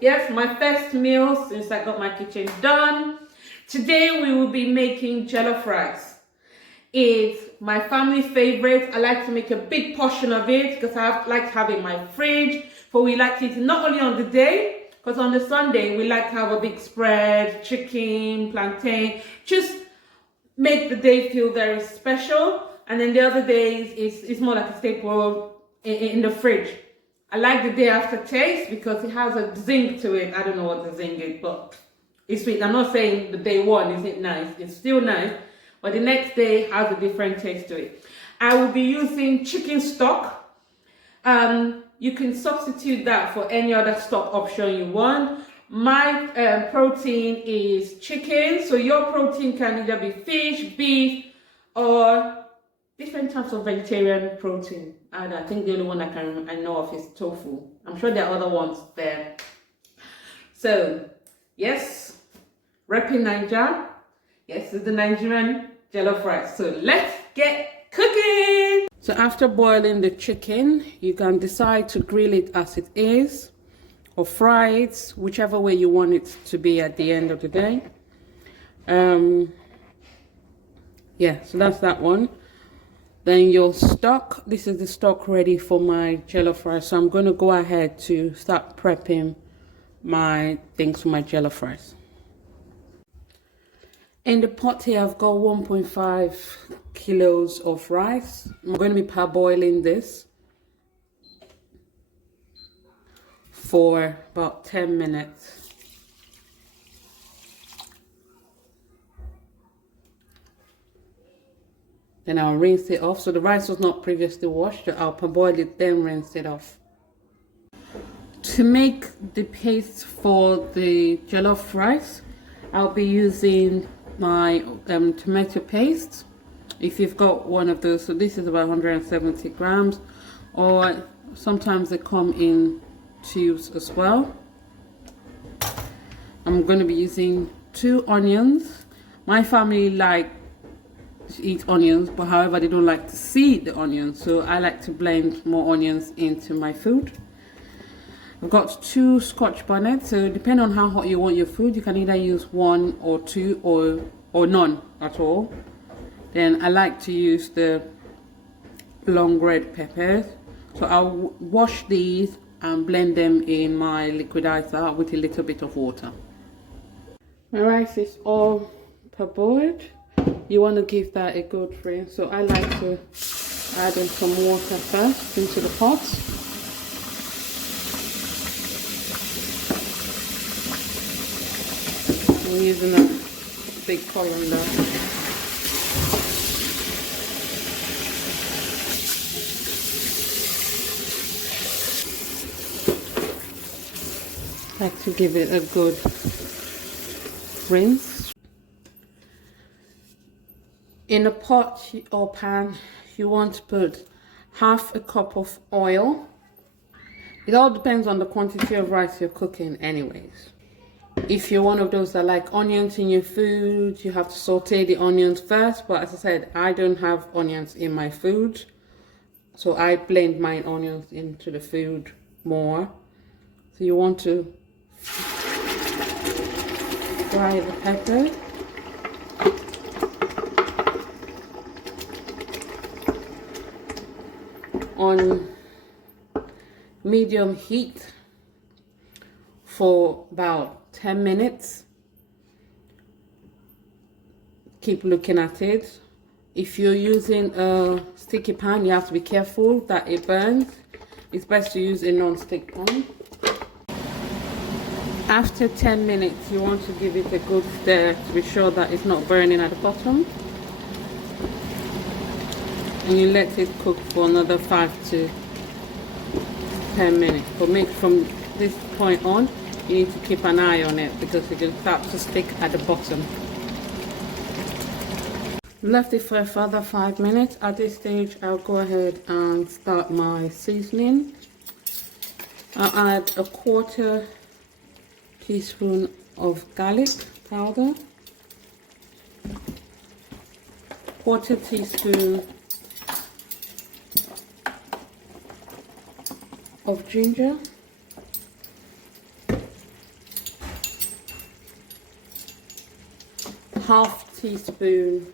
Yes, my first meal since I got my kitchen done. Today we will be making jollof rice. It's my family favorite. I like to make a big portion of it because I like to have it in my fridge. But we like to eat it not only on the day, because on the Sunday we like to have a big spread, chicken, plantain, just make the day feel very special. And then the other days it's more like a staple in the fridge. I like the day after taste because it has a zing to it. I don't know what the zing is, but it's sweet. I'm not saying the day one isn't nice. It's still nice, but the next day has a different taste to it. I will be using chicken stock. You can substitute that for any other stock option you want. My protein is chicken, so your protein can either be fish, beef, or different types of vegetarian protein. And I think the only one I know of is tofu. I'm sure there are other ones there. So, yes, repping Nigeria. Yes, it's the Nigerian jollof rice. So let's get cooking. So after boiling the chicken, you can decide to grill it as it is or fry it, whichever way you want it to be at the end of the day. Yeah, so that's that one. Then your stock, this is the stock ready for my jollof rice. So I'm going to go ahead to start prepping my things for my jollof rice. In the pot here, I've got 1.5 kilos of rice. I'm going to be parboiling this for about 10 minutes. Then I'll rinse it off. So the rice was not previously washed. So I'll parboil it, then rinse it off. To make the paste for the jollof rice, I'll be using my tomato paste. If you've got one of those, so this is about 170 grams, or sometimes they come in tubes as well. I'm going to be using 2 onions. My family like to eat onions, but however they don't like to see the onions, so I like to blend more onions into my food. I've got 2 scotch bonnets, so depending on how hot you want your food, you can either use 1 or 2 or none at all. Then I like to use the long red peppers, so I'll wash these and blend them in my liquidizer with a little bit of water. My rice is all parboiled. You want to give that a good rinse, so I like to add in some water first into the pot. I'm using a big colander. I like to give it a good rinse. In a pot or pan, you want to put half a cup of oil. It all depends on the quantity of rice you're cooking anyways. If you're one of those that like onions in your food, you have to saute the onions first. But as I said, I don't have onions in my food, so I blend my onions into the food more. So you want to fry the pepper. On medium heat for about 10 minutes. Keep looking at it. If you're using a sticky pan, you have to be careful that it burns. It's best to use a non-stick pan. After 10 minutes, you want to give it a good stir to be sure that it's not burning at the bottom. And you let it cook for another 5 to 10 minutes. But make from this point on, you need to keep an eye on it because it can start to stick at the bottom. Left it for a further 5 minutes. At this stage, I'll go ahead and start my seasoning. I'll add a 1/4 teaspoon of garlic powder, 1/4 teaspoon of ginger, 1/2 teaspoon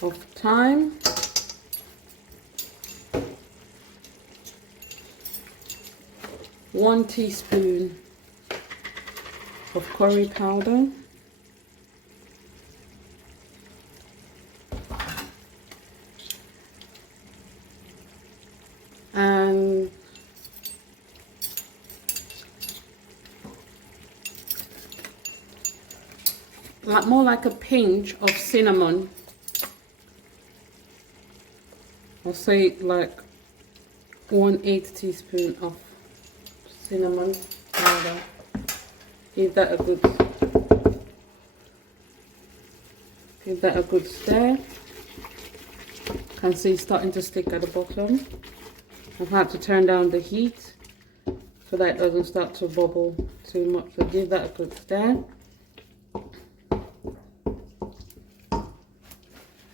of thyme, 1 teaspoon of curry powder, and more like a pinch of cinnamon. I'll say like 1/8 teaspoon of cinnamon powder. Give that a good stir. You can see it's starting to stick at the bottom. I've had to turn down the heat so that it doesn't start to bubble too much. So give that a good stir.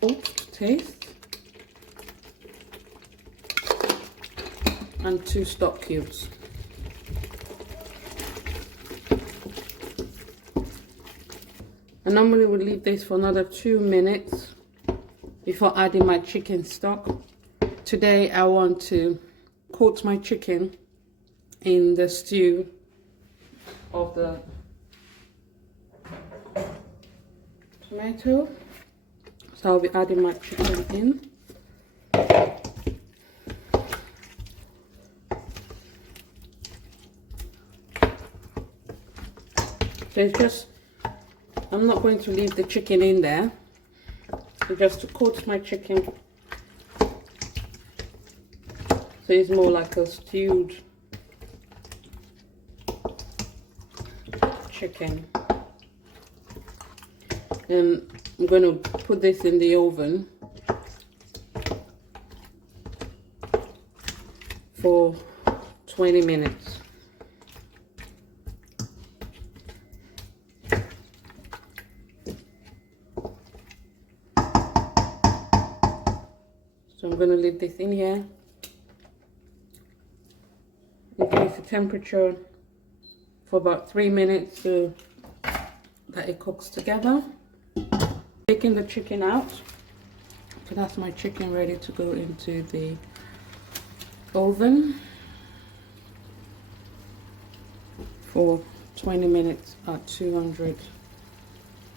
Salt to taste. And 2 stock cubes. I normally would leave this for another 2 minutes before adding my chicken stock. Today I want to coat my chicken in the stew of the tomato. So I'll be adding my chicken in. So it's just, I'm not going to leave the chicken in there. So just to coat my chicken. So it's more like a stewed chicken. And I'm going to put this in the oven for 20 minutes. So I'm going to leave this in here. Increase the temperature for about 3 minutes so that it cooks together. Taking the chicken out. So that's my chicken ready to go into the oven for 20 minutes at 200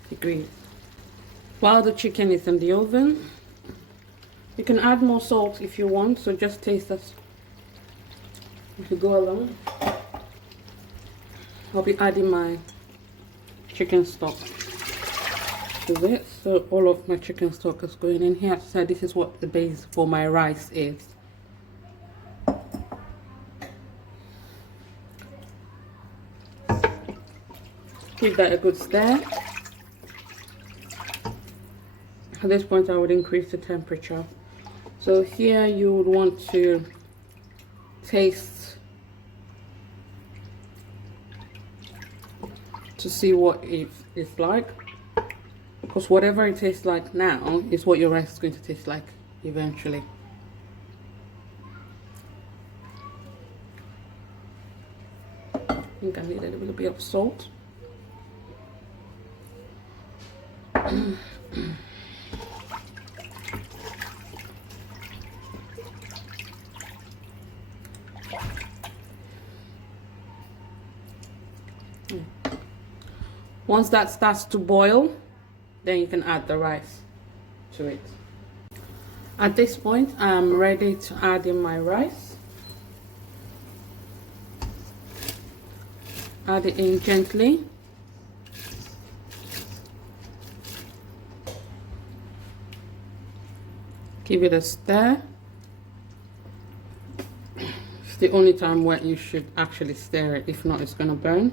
degrees. While the chicken is in the oven, you can add more salt if you want, so just taste as if you go along. I'll be adding my chicken stock to it. So all of my chicken stock is going in here. So this is what the base for my rice is. Give that a good stir. At this point I would increase the temperature. So here you would want to taste to see what it is like, because whatever it tastes like now is what your rice is going to taste like eventually. I think I need a little bit of salt. Once that starts to boil, then you can add the rice to it. At this point, I'm ready to add in my rice. Add it in gently. Give it a stir. It's the only time where you should actually stir it, if not it's gonna burn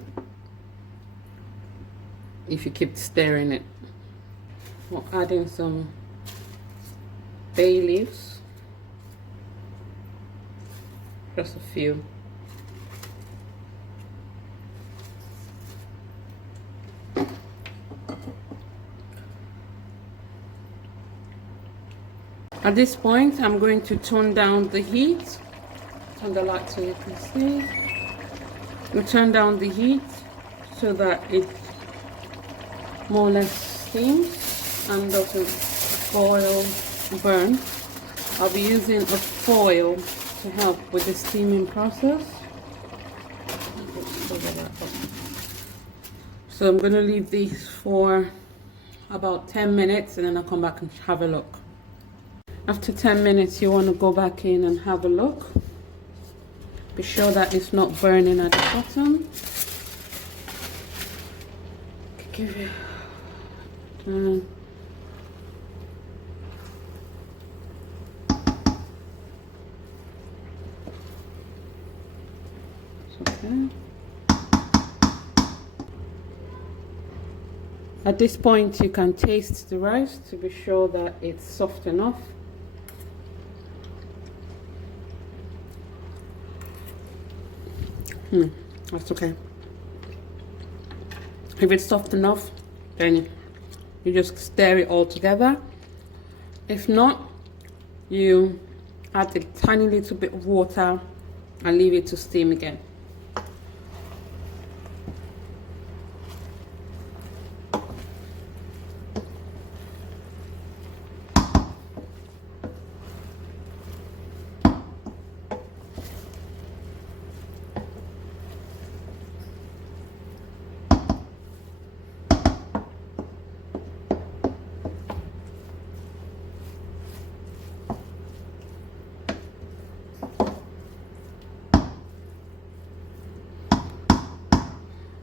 if you keep stirring it. We'll add in some bay leaves, just a few. At this point, I'm going to turn down the heat. Turn the light so you can see. We turn down the heat so that it more or less steams and doesn't foil burn. I'll be using a foil to help with the steaming process. So I'm going to leave these for about 10 minutes and then I'll come back and have a look. After 10 minutes you want to go back in and have a look. Be sure that it's not burning at the bottom. Give it okay. At this point you can taste the rice to be sure that it's soft enough. That's okay. If it's soft enough, then you just stir it all together. If not, you add a tiny little bit of water and leave it to steam again.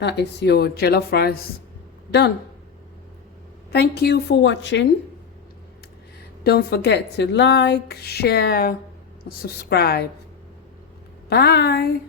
That is your jollof rice done. Thank you for watching. Don't forget to like, share, and subscribe. Bye.